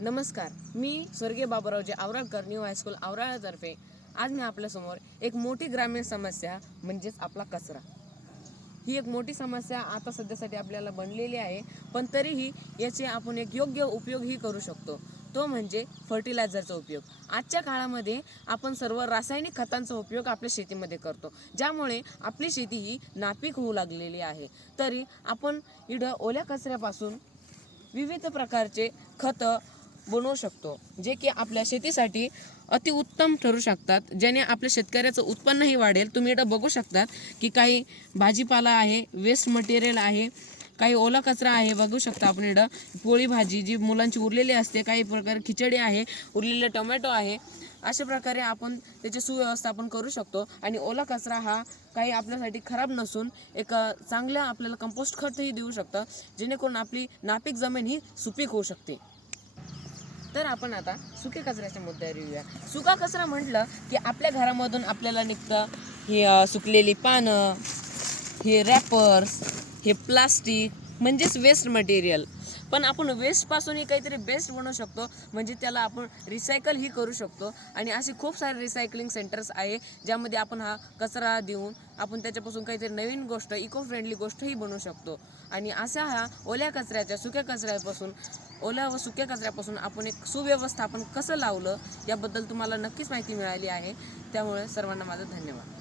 नमस्कार, मी स्वर्गीय Baburaoji आवराळकर new high school आवराळ्यातर्फे आज मी आपल्यासमोर एक मोठी ग्रामीण समस्या म्हणजेच आपला कचरा ही एक मोठी समस्या आता सध्यासाठी आपल्याला बनलेली आहे, पण तरीही याचे आपण एक योग्य उपयोगही करू शकतो, तो म्हणजे फर्टिलायझरचा उपयोग। आजच्या काळामध्ये आपण सर्व रासायनिक खतांचा उपयोग आपल्या शेतीमध्ये करतो, ज्यामुळे आपली शेती ही नापीक होऊ लागलेली आहे। तरी आपण इथं ओल्या कचऱ्यापासून विविध प्रकारचे खत बनवू शकतो, जे की आपल्या शेतीसाठी अतिउत्तम ठरू शकतात, ज्याने आपल्या शेतकऱ्याचं उत्पन्नही वाढेल। तुम्ही इथं बघू शकतात की काही भाजीपाला आहे, वेस्ट मटेरियल आहे, काही ओला कचरा आहे, बघू शकता आपण इथं पोळी भाजी जी मुलांची उरलेली असते, काही प्रकार खिचडी आहे, उरलेले टोमॅटो आहे। अशा प्रकारे आपण त्याचे सुव्यवस्थापन करू शकतो आणि ओला कचरा हा काही आपल्यासाठी खराब नसून एक चांगलं आपल्याला कंपोस्ट खतही देऊ शकतं, जेणेकरून आपली नापीक जमीन ही सुपीक होऊ शकते। तर आपण आता सुके कचऱ्याच्या मुद्द्यावर येऊया। सुका कचरा म्हटलं की आपल्या घरामधून आपल्याला निघतं हे सुकलेली पानं, हे रॅपर्स, हे प्लास्टिक म्हणजेच वेस्ट मटेरियल। पण आपण वेस्टपासूनही काहीतरी बेस्ट बनवू शकतो, म्हणजे त्याला आपण रिसायकलही करू शकतो। आणि असे खूप सारे रिसायकलिंग सेंटर्स आहे, ज्यामध्ये आपण हा कचरा देऊन आपण त्याच्यापासून काहीतरी नवीन गोष्ट, इको फ्रेंडली गोष्टही बनवू शकतो। आणि असा हा ओल्या कचऱ्याच्या सुक्या कचऱ्यापासून ओल्या व सुक्या कचऱ्यापासून आपण एक सुव्यवस्थापन कसं लावलं याबद्दल तुम्हाला नक्कीच माहिती मिळाली आहे। त्यामुळे सर्वांना माझा धन्यवाद।